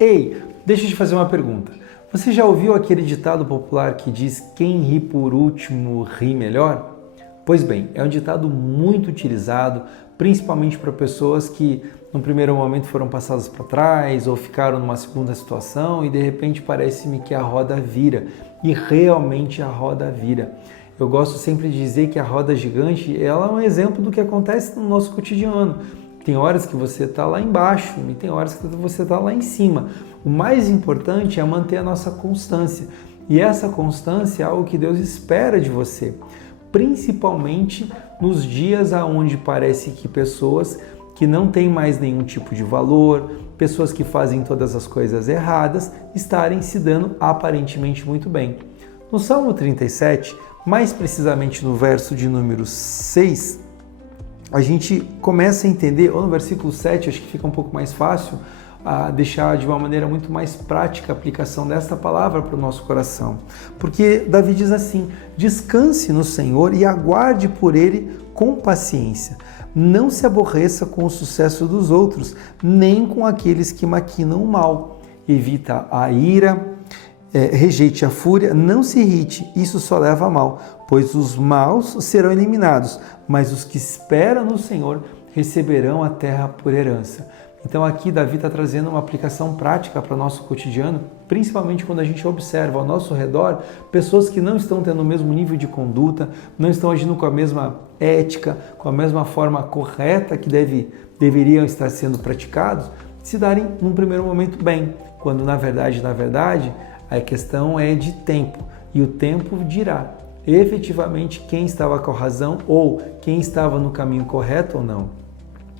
Ei, deixa eu te fazer uma pergunta. Você já ouviu aquele ditado popular que diz quem ri por último ri melhor? Pois bem, é um ditado muito utilizado, principalmente para pessoas que no primeiro momento foram passadas para trás ou ficaram numa segunda situação e de repente parece-me que a roda vira, e realmente a roda vira. Eu gosto sempre de dizer que a roda gigante ela é um exemplo do que acontece no nosso cotidiano. Tem horas que você está lá embaixo e tem horas que você está lá em cima. O mais importante é manter a nossa constância. E essa constância é algo que Deus espera de você, principalmente nos dias onde parece que pessoas que não têm mais nenhum tipo de valor, pessoas que fazem todas as coisas erradas, estarem se dando aparentemente muito bem. No Salmo 37, mais precisamente no verso de número 6, a gente começa a entender, ou no versículo 7, acho que fica um pouco mais fácil, a deixar de uma maneira muito mais prática a aplicação desta palavra para o nosso coração. Porque Davi diz assim: descanse no Senhor e aguarde por Ele com paciência. Não se aborreça com o sucesso dos outros, nem com aqueles que maquinam o mal. Evita a ira, rejeite a fúria, não se irrite, isso só leva a mal, pois os maus serão eliminados, mas os que esperam no Senhor receberão a terra por herança. Então aqui Davi está trazendo uma aplicação prática para o nosso cotidiano, principalmente quando a gente observa ao nosso redor pessoas que não estão tendo o mesmo nível de conduta, não estão agindo com a mesma ética, com a mesma forma correta que deveriam estar sendo praticados, se darem num primeiro momento bem, quando na verdade, a questão é de tempo, e o tempo dirá efetivamente quem estava com a razão ou quem estava no caminho correto ou não.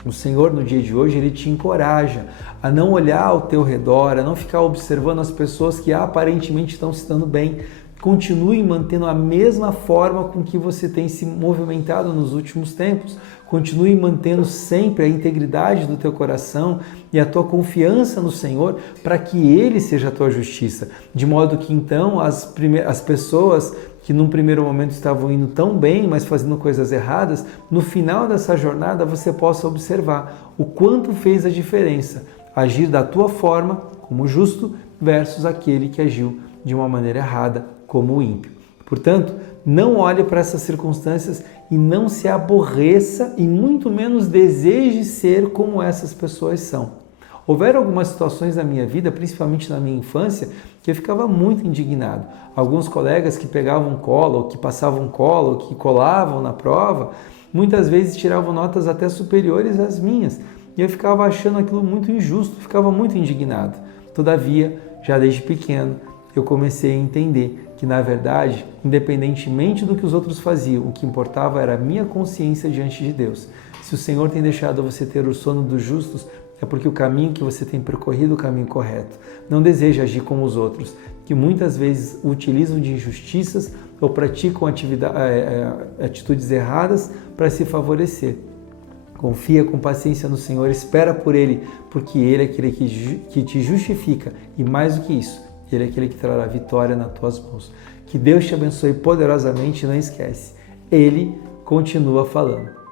O Senhor, no dia de hoje, Ele te encoraja a não olhar ao teu redor, a não ficar observando as pessoas que aparentemente estão se dando bem. Continue mantendo a mesma forma com que você tem se movimentado nos últimos tempos. Continue mantendo sempre a integridade do teu coração e a tua confiança no Senhor para que Ele seja a tua justiça. De modo que então as pessoas que num primeiro momento estavam indo tão bem, mas fazendo coisas erradas, no final dessa jornada você possa observar o quanto fez a diferença agir da tua forma como justo versus aquele que agiu de uma maneira errada como ímpio. Portanto, não olhe para essas circunstâncias e não se aborreça e muito menos deseje ser como essas pessoas são. Houveram algumas situações na minha vida, principalmente na minha infância, que eu ficava muito indignado. Alguns colegas que pegavam cola, ou que passavam cola, ou que colavam na prova, muitas vezes tiravam notas até superiores às minhas. E eu ficava achando aquilo muito injusto, ficava muito indignado. Todavia, já desde pequeno, eu comecei a entender que, na verdade, independentemente do que os outros faziam, o que importava era a minha consciência diante de Deus. Se o Senhor tem deixado você ter o sono dos justos, é porque o caminho que você tem percorrido é o caminho correto. Não deseje agir como os outros, que muitas vezes utilizam de injustiças ou praticam atitudes erradas para se favorecer. Confia com paciência no Senhor, espera por Ele, porque Ele é aquele que te justifica e, mais do que isso, Ele é aquele que trará vitória nas tuas mãos. Que Deus te abençoe poderosamente e não esquece, Ele continua falando.